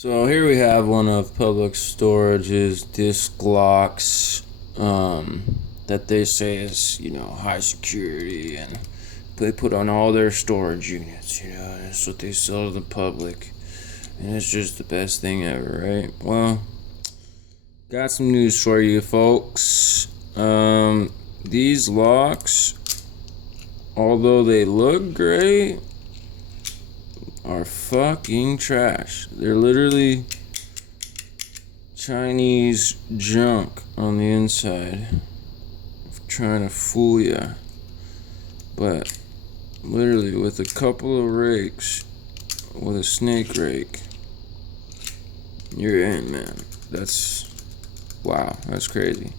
So here we have one of Public Storage's disc locks that they say is, high security, and they put on all their storage units, that's what they sell to the public. And it's just the best thing ever, right? Well, got some news for you folks. These locks, although they look great, are fucking trash. They're literally Chinese junk on the inside, trying to fool ya. But literally, with a couple of rakes, with a snake rake, you're in, man. Wow, that's crazy.